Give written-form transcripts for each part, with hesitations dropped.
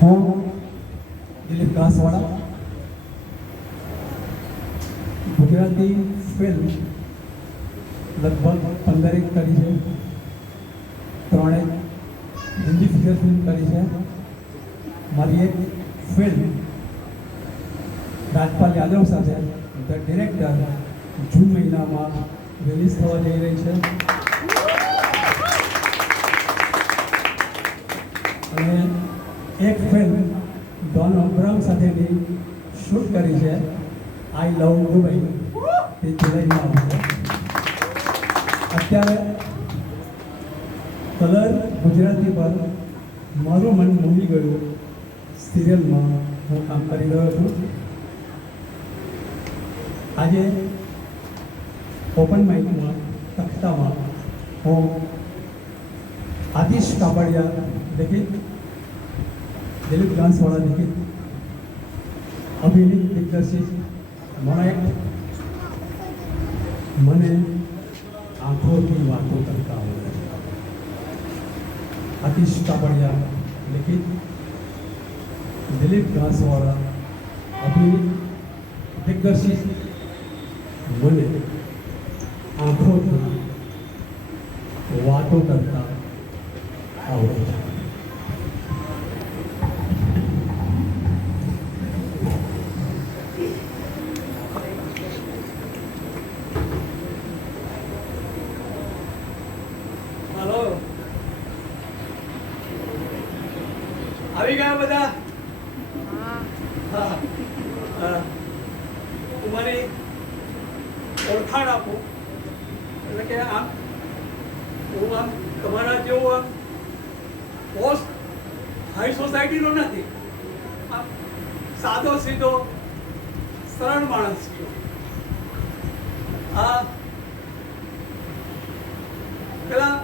હું દિલીપ ઘાસવાળા ગુજરાતી ફિલ્મ લગભગ 15 કરી છે, 3 હિન્દી ફીચર ફિલ્મ કરી છે. મારી એક ફિલ્મ રાજપાલ યાદવ સાથે ધ ડિરેક્ટર જૂન મહિનામાં રિલીઝ થવા જઈ રહી છે. અને એક ફિલ્મ ડોન અબ્રાહમ સાથેની શૂટ કરી છે, આઈ લવ દુબઈ, તે જુલાઈમાં આવશે. અત્યારે કલર ગુજરાતી પર મારું મન મૂવી ગયું સિરિયલમાં હું કામ કરી રહ્યો છું. આજે ઓપન માઇકમાં તખ્તામાં હું આતિશ કાપડિયા લિખિત, દિલીપ ઘાસવાળા લિખિત, અભિનીત દિગ્દર્શિત મોનાઇક મને આંખોથી વાતો કરતા હોય છે. આતિશ કાપડિયા લિખિત, દિલીપ ઘાસવાળા અભિનીત દિગ્દર્શિત મને આંખોથી વાતો કરતા આવડે છે. હલો, આવી ગયા બધા? હા, તમારી ઓળખાણ આપું એટલે કે આમ હું આમ તમારા જેવો આમ પોસ્ટ હાઈ સોસાયટીનો નથી, આમ સાદો સીધો સરળ માણસ છું. આ પેલા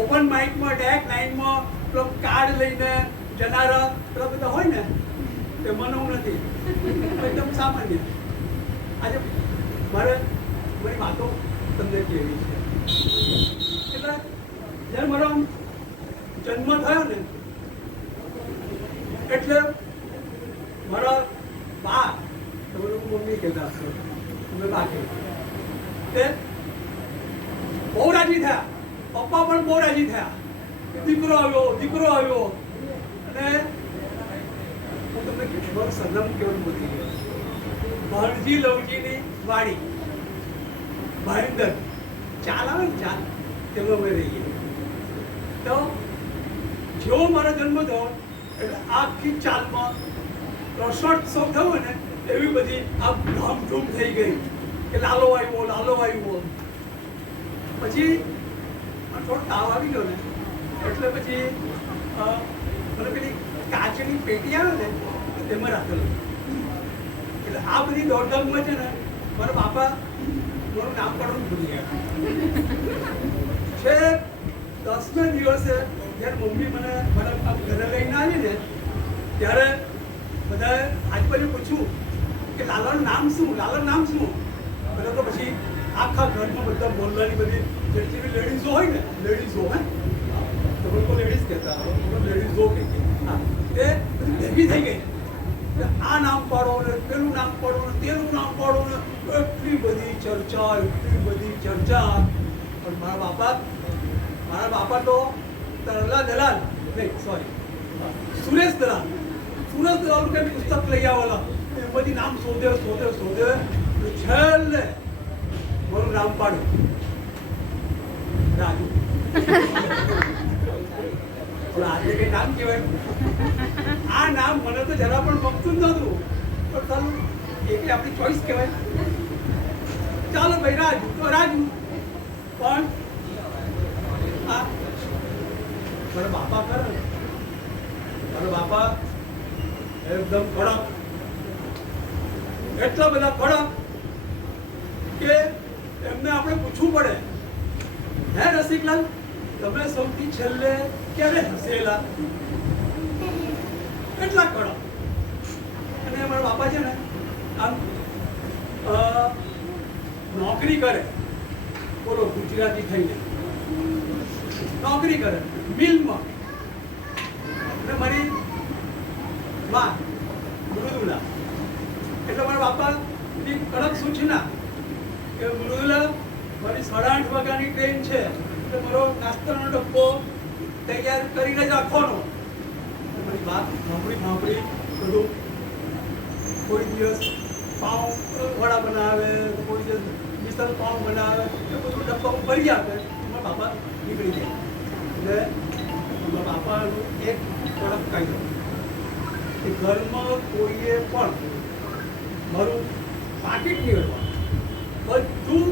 ઓપન માઇકમાં ડેક 9માં પેલો કાર્ડ લઈને જનારા પેલા બધા હોય ને, તે મને હું નથી, એકદમ સામાન્ય. આજે મારી વાતો તમને કેવી છે એટલે જ્યારે મારો જન્મ થયો ને એટલે મારા બા, તમારું મમ્મી કહેતા હશો, તમે બા કહે, તે બહુ રાજી થયા, પપ્પા પણ બહુ રાજી થયા કે દીકરો આવ્યો, દીકરો આવ્યો. અને હું તમને મારું સરનામું કેવું બોલી ગયો, ભણજી લવજીની વાડી, ભાઈંદર ચાલ આવે ને, ચાલ તેમાં અમે રહીએ. તો જેવો મારો જન્મ થયો એટલે આખી ચાલમાં રસોત્સવ થયો ને એવી બધી આ ધામધૂમ થઈ ગઈ કે લાલો આવ્યો, લાલો આવ્યો. પછી થોડો તાવ આવી ગયો ને એટલે પછી મને પેલી કાચની પેટી આવે ને તેમાં રાખેલું. એટલે આ બધી દોડધામમાં છે ને મારા બાપા મારું નામ પાડવાનું ભૂલી ગયા છે. 10મે દિવસે જ્યારે મમ્મી મને મારા ઘરે લઈને આવી ને ત્યારે બધાએ આજુબાજુ પૂછ્યું કે લાલાનું નામ શું, લાલાનું નામ શું? બધા તો પછી આખા ઘરમાં બધા બોલવાની બધી જેટલી લેડીઝો હોય ને, લેડીઝો હે તો લોકો લેડીઝ કહેતા, લેડીઝો કહીએ, હા, એ બધી ભેગી થઈ ગઈ. આ નામ પાડો ને પેલું નામ પાડો ને તેનું નામ પાડો ને એટલી બધી ચર્ચા, એટલી બધી ચર્ચા. પણ મારા બાપા તો તરલા દલાલ નહીં, સોરી, સુરેશ દલાલ કે પુસ્તક લઈ આવેલા, એ બધી નામ શોધે છેલ્લે મારું નામ પાડ્યું રાજુ. પણ આજે કઈ નામ કહેવાય? આ નામ મને તો જરા પણ ગમતું જ નહોતું, પણ ચાલો એ કે આપણી ચોઈસ કહેવાય. ચાલો ભાઈ રાજુ તો રાજુ. પણ આ મારા બાપા કરે, મારા બાપા એકદમ કડક, એટલા બધા કડક કે એમને આપણે પૂછવું પડે, હે રસિકલાલ તમે સૌથી છેલ્લે ક્યારે હસેલા? એટલા કડક. અને મારા બાપા છે ને આમ નોકરી કરે, બોલો ગુજરાતી થઈને નોકરી કરે મિલમાં. અને મારી માં મૃદુલા એટલે મારા બાપાની કડક સૂચના કે મૃદુલા મારી 8:30 વાગ્યાની ટ્રેન છે એટલે મારો નાસ્તાનો ડબ્બો તૈયાર કરીને જ રાખવાનો. મારી વાત સાંભળી બધું કોઈ દિવસ પાઉં વડા બનાવે, કોઈ દિવસ મિસલ પાઉં બનાવે, એ બધું ડબ્બામાં ભરી આપે. મારા બાપા નીકળી જાય. એટલે મારા બાપાનું એક કડક કાયદો કે ઘરમાં કોઈએ પણ મારું પાકીટ નહીં કરવાનું, બધું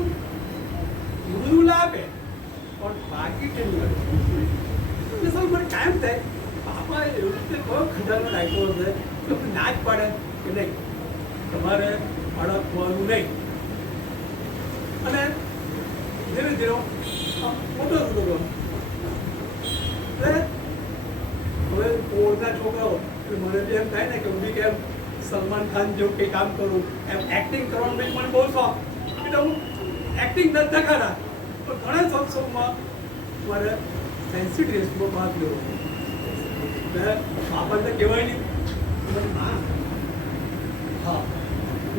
મૃદુલા આપે પણ પાકીટ નહીં કરવાનું. એટલે સર મને ટાઈમ થાય બાપા એવું રીતે કયો ખજાનો રાખ્યો હશે કે ના જ પાડે કે નહીં તમારે અડકવાનું નહીં. અને ધીરે ધીરે મોટો થતો ગયો. એટલે હવે ઓળના છોકરાઓ મને બી એમ થાય ને કે હું બી કેમ સલમાન ખાન જેવું કંઈ કામ કરું, એમ એક્ટિંગ કરવાનું બી મને બહુ શોખ. એટલે હું એક્ટિંગ નથી દેખાડા પણ ઘણા સત્સંગમાં મારે ફેન્સી ડ્રેસમાં ભાગ લેવો. એટલે આપણને કહેવાય નહીં મારી માં, હા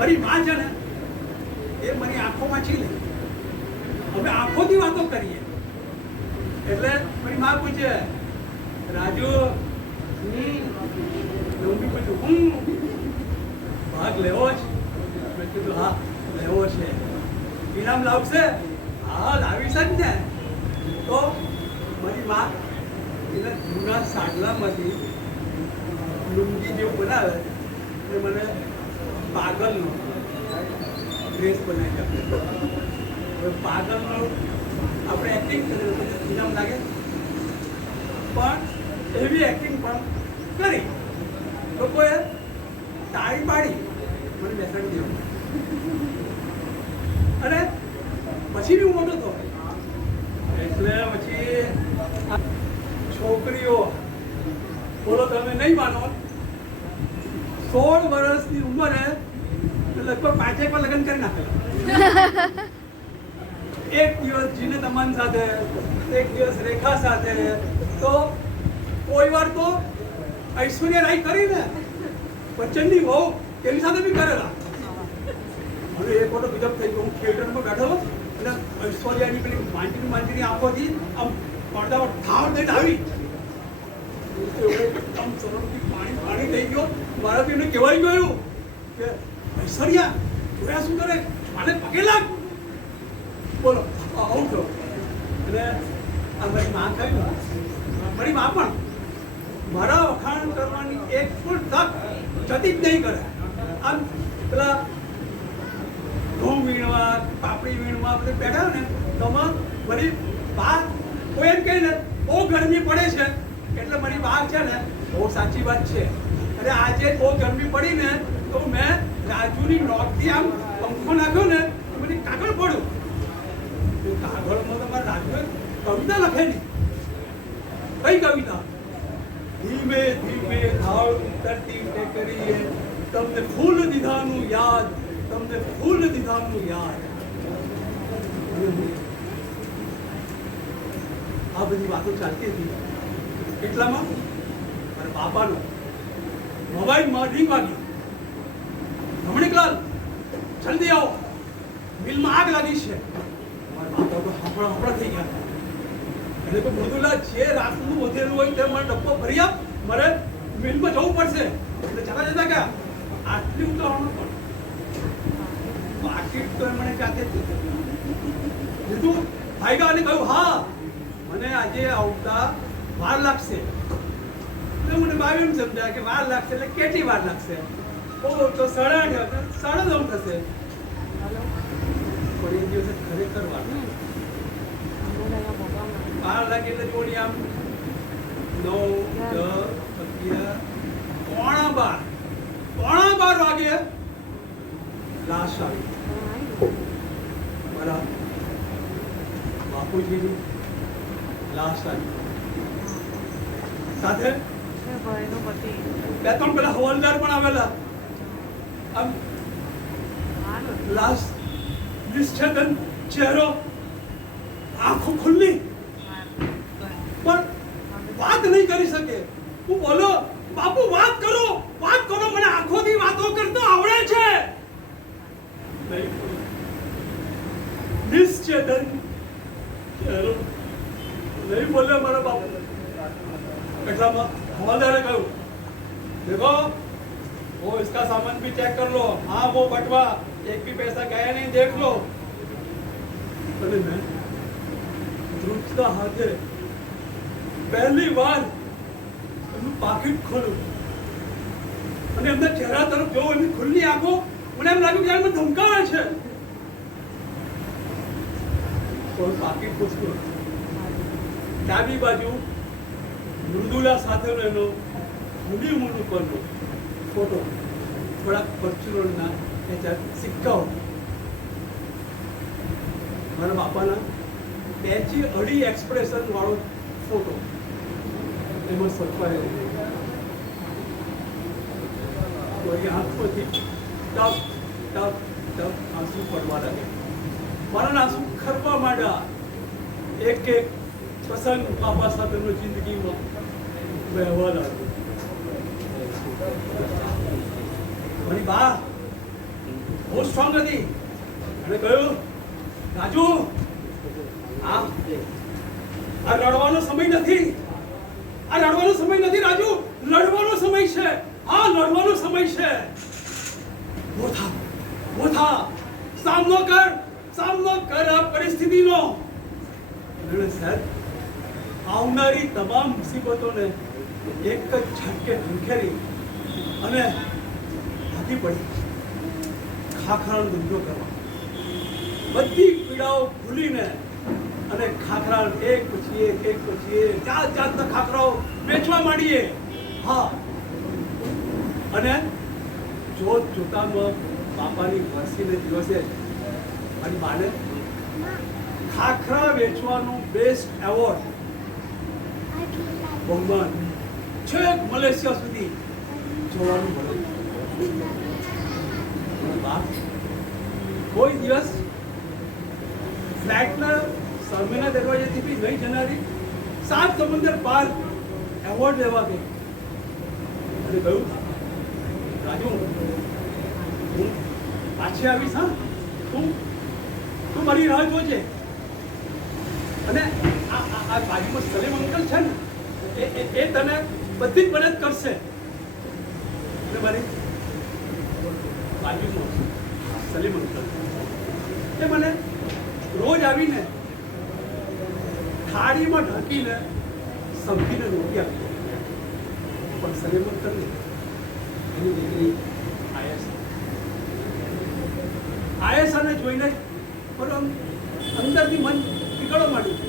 મારી માં છે ને એ મારી આંખોમાં છે ને અમે આંખોથી વાતો કરીએ. એટલે મારી માં પૂછે રાજુ હું બી પૂછું ભાગ લેવો છે? મેં કીધું હા લેવો છે. ઇનામ લાવશે? હા લાવીશ જ ને. તો મારી માં એના જૂના સાડલામાંથી લુંગી જેવું બનાવે એ મને પાગલનો ડ્રેસ બનાવી આપે. હવે પાગલનો આપણે એક્ટિંગ કરીએ તો ઇનામ લાગે પણ એવી એક્ટિંગ પણ કરી લોકોએ તાળી પાડી મને બેસાડી દેવું. અને પછી બી મોટો થયો એટલે પછી છોકરીઓ બોલો તમે નહીં માનો 16 વર્ષની ઉંમરે લગભગ 5 વાર લગ્ન કરી નાખેલા. એક દિવસ જીને તમન સાથે, એક દિવસ રેખા સાથે, તો કોઈ વાર તો ઐશ્વર્યા રાય કરીને બચ્ચનની વહુ એની સાથે બી કરેલા. અને એક વખત ગજબ થઈ ગયો. હું થિયેટરમાં બેઠો અને ઐશ્વર્યાની પેલી માંજીની આંખોથી આમ પડદા પર ઠાર દઈને આવી. આમ સરળથી પાણી થઈ ગયો. મારાથી એને કહેવાય ગયું કે ઐશ્વર્યા જોયા શું કરે, મને પગે લાગ. બોલો આવું થયો. અને આ મારી માં કહ્યું, મારી માં પણ મારા વખાણ કરવાની એક પણ તક જતી જ નહીં કરે. આમ પેલા ઘઉં વીણવા, પાપડી વીણવા બધે બેઠા ને તો મારી બા કોઈ એમ કહે ને બહુ ગરમી પડે છે એટલે મારી બા છે ને બહુ સાચી વાત છે. અરે આજે બહુ ગરમી પડી ને તો મેં રાજુની નોટથી આમ પંખો નાખ્યો ને તો મને કાગળ પડ્યું. કાગળમાં તો મારા રાજુએ કવિતા લખેલી. કઈ કવિતા? ધીમે ધીમે ધાળ ઉતરતી ટેકરીએ તમને ફૂલ દીધાનું યાદ, તમને ફૂલ દીધાનું યાદ. આ બધી વાતો ચાલતી હતી એટલામાં મારા બાપાનો મોબાઈલમાં રિંગ વાગી. રમણીકલાલ જલ્દી આવો, મિલમાં આગ લાગી છે. મારા બાપા તો હાંફળા થઈ ગયા. એટલે તો મૃદુલા જે રાતનું વધેલું હોય તે મને ડબ્બો ભરી આપ, મારે મિલમાં જવું પડશે. એટલે જતા ગયા આટલી ઉતાવળ પણ પાકીટ તો મને જાતે લીધું ભાઈગા અને કહ્યું હા મને આજે આવતા વાર લાગશે. એટલે મને બાવી એમ સમજાય કે વાર લાગશે એટલે કેટલી વાર લાગશે? ઓ તો 8:30 9:30 થશે. પણ એ દિવસે ખરેખર વાર લાગે એટલે જોડી આમ 9 10 11 પોણા 12 વાગે લાશ આવી. મારા બાપુજીની લાશ આવી. સાથે બે ત્રણ પેલા હવાલદાર પણ આવેલા. આમ લાશ નિશ્ચેતન ચહેરો, આંખો ખુલ્લી પણ વાત નહીં કરી શકે. હું બોલો બાપુ વાત કરો, મને આંખોથી વાતો કરતા આવડે છે. નહીં, નિશ્ચેતન ચહેરો નહીં બોલ્યા મારા બાપુ. એટલામાં હવાલદારે કહ્યું, देखो वो इसका सामान भी चेक कर लो, हाँ वो बटवा एक भी पैसा गया नहीं, देख लो. અને મેં ધ્રુજતા હાથે પહેલી વાર એમનું પાકીટ ખોલ્યું અને એમના ચહેરા તરફ જોઉં, એમની ખુલ્લી આંખો, મને એમ લાગ્યું કે જાણે મને ધમકાવે છે. પણ પાકીટ ખોલ્યું, ડાબી બાજુ મૃદુલા સાથેનો એનો હનીમૂન ઉપરનો ફોટો, થોડાક પરચુરણના સિક્કાઓ, મારા બાપાના 2 થી 2.5 એક્સપ્રેશન વાળો ફોટો એમાં સરપાયેલો. તો એ આંખોથી ટપ ટપ ટપ આંસુ પડવા લાગ્યા. મારા આંસુ ખરવા માંડ્યા. એક એક પ્રસંગ બાપા સાથેનો જિંદગીમાં વહેવા લાગ્યો. મારી બા બહુ સ્ટ્રોંગ હતી અને કહ્યું, રાજુ આ રડવાનો સમય નથી, રાજુ, લડવાનો સમય છે. હા, લડવાનો સમય છે. वो था सामनो कर આ પરિસ્થિતિનો. અને સાહેબ, આવનારી તમામ મુસીબતોને એક જ ઝટકે ધંખેરી અને ભાગી પડી ખાખરાનો ધંધો કરવા. બધી પીડાઓ ભૂલીને અને ખાખરા એક પછી એક જાતના ખાખરાઓ વેચવા માંડીએ. હા, અને જોતામાં બાપાની વરસીને દિવસે મારી બાને ખાખરા વેચવાનું બેસ્ટ એવોર્ડ બહુમાન છેક મલેશિયા સુધી જોવાનું મળે. કોઈ દિવસ ફ્લેટના સામેના દરવાજાથી બી નહીં જનારી 7 સમંદર પાર એવોર્ડ લેવા ગઈ અને કહ્યું, રાજુ હું પાછી આવીશ, હા, તું મારી રાહ જોજે. અને આ બાજુમાં સલીમ અંકલ છે ને, એ તને બધી જ મદદ કરશે. અને મારી બાજુમાં સલીમ અંકલ એ મને રોજ આવીને થાળીમાં ઢાંકીને સમજીને રોટી આપી. પણ સલીમ અંકલ એની દીકરી આયેશાને જોઈને પણ અંદરથી મન પીગળવા માંડ્યું.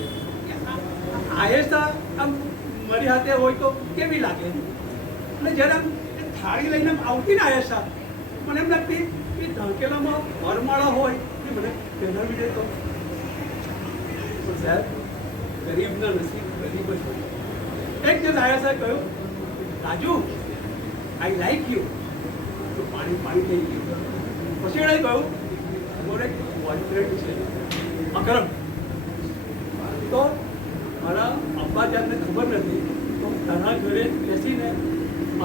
આયેશા આમ મારી હાથે હોય તો કેવી લાગે, અને જ્યારે આમ થાળી લઈને આવતી ને આયેશા, મને એમ લાગતી કે ઢાંકેલામાં વરમાળા હોય એ મને પહેરાવી દે તો. સાહેબ, ગરીબના નસીબ ગરીબ જ હોય. એક દિવસ આયેશાએ કહ્યું, રાજુ આઈ લાઈક યુ. તો પાણી થઈ ગયું. પછી એણે કહ્યું, મારો એક બોયફ્રેન્ડ છે અકરમ. તો મારા અબ્બાજાનને ખબર નથી, તો તારા ઘરે બેસીને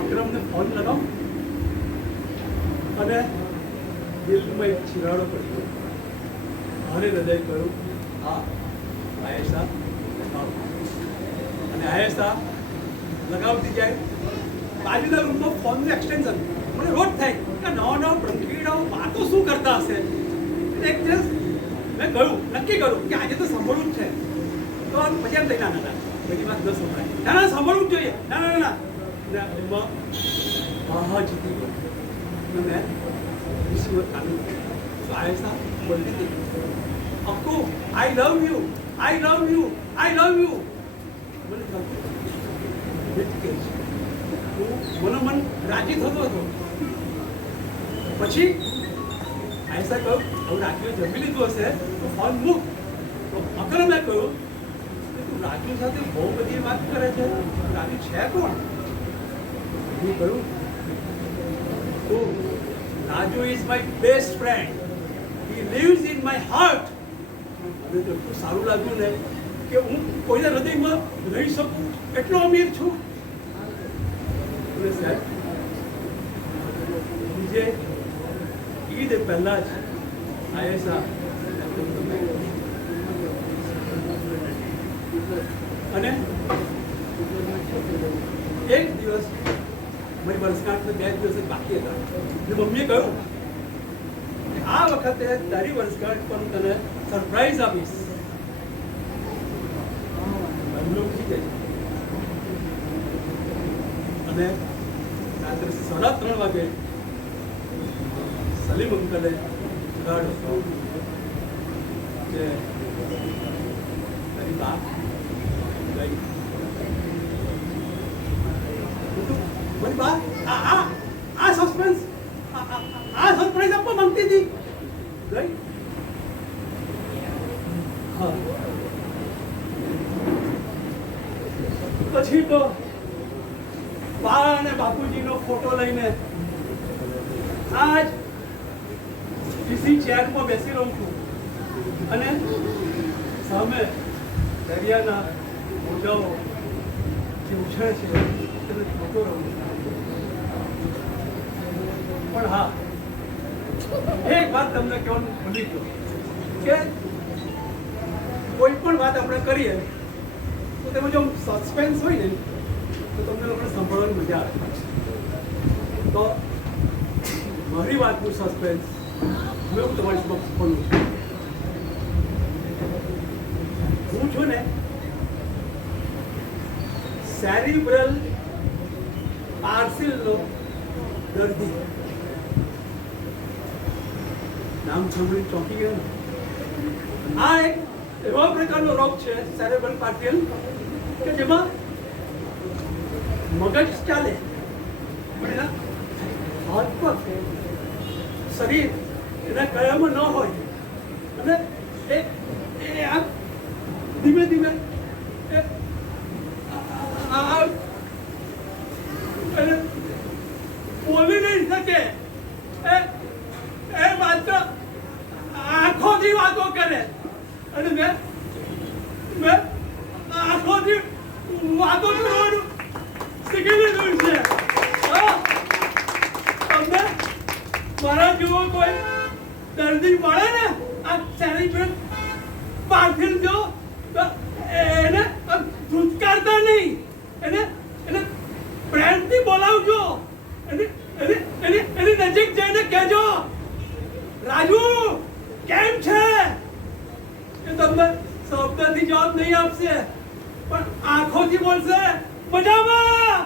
અકરમને ફોન લગાવ. અને દિલમાં એક ચિરાડો પડી ગયો. ભારે હૃદય કહ્યું, હા આયેશા લગાવ. અને આયેશા લગાવતી જાય. બાજુના રૂમમાં ફોનનું એક્સટેન્શન મને રોજ થાય કે નવા પ્રંકીડાઓ વાતો શું કરતા હશે. એક દિવસ મેં કહ્યું, નક્કી કર્યું કે આજે તો સાંભળવું જ છે. તો પછી એમ થઈ, ના બધી વાત ન સંભળાય, ના સાંભળવું જ જોઈએ, ના એમાં હા જીતી ગયો. મેં ઈશ્વર કાનૂન તો આયેશા બોલતી હતી, અક્કુ આઈ લવ યુ. મને મનોમન રાજી થતો હતો. પછી આયેશા કહ્યું, હવે રાજુએ જમી લીધું હશે તો ફોન મૂક. તો અકરમે કહ્યું, તું રાજુ સાથે બહુ બધી વાત કરે છે, રાજુ છે કોણ? હું કહ્યું, Raju is my best friend, he lives in my heart. મને તો એટલું સારું લાગ્યું ને કે હું કોઈના હૃદયમાં રહી શકું એટલો અમીર છું. અને સાહેબ બીજે ઈદ પહેલાં જ આયેસા અને એક દિવસ મારી વર્ષગાંઠને 2 દિવસ જ બાકી હતા એટલે મમ્મીએ કહ્યું કે આ વખતે તારી વર્ષગાંઠ પર હું તને સરપ્રાઈઝ આપીશ. અને રાત્રે 3:30 વાગે સલીમ અંકલે જગાડ્યો કે તારી બા ગઈ. મારી બા આ સસ્પેન્સ આ સરપ્રાઈઝ આપવા માંગતી હતી ગઈ. હા પછી તો બા અને બાપુજીનો ફોટો લઈને આજ ઇસી ચેરમાં બેસી રહું છું અને સામે દરિયાના મોજાઓ જે ઉછળે છે તેને જોતો રહું છું. પણ હા, એક વાત તમને કહેવાનું ભૂલી ગયો કે કોઈ પણ વાત આપણે કરીએ તો તેમાં જો સસ્પેન્સ હોય ને તો તમને લોકોને સાંભળવાની મજા આવે. તો મારી વાતનું સસ્પેન્સ હું તમારી સમક્ષ ખોલું છું. હું છું ને સેરિબ્રલ પાર્સિલનો દર્દી. નામ સાંભળી ચોંકી ગયા ને? આ એક એવા પ્રકારનો રોગ છે સેરેબ્રલ પાર્સિલ કે જેમાં મગજ ચાલે પણ એના હાથ પગ શરીર એના કયામાં ન હોય અને એ આમ ધીમે ધીમે બોલી નહીં શકે. એ માત્ર આંખોથી વાતો કરે અને મેં આંખોથી વાતો કરવાનું શીખી લીધું છે. તમને મારા જેવો કોઈ દર્દી મળે ને આ સેરિબ્રલ પાર્સિલ જો તો એને ધૂતકારતા નહીં, એને પ્રેમથી બોલાવજો. એની નજીક જઈને કહેજો રાજુ કેમ છે. એ તમને શબ્દથી જવાબ નહીં આપશે પણ આંખોથી બોલશે મજામાં.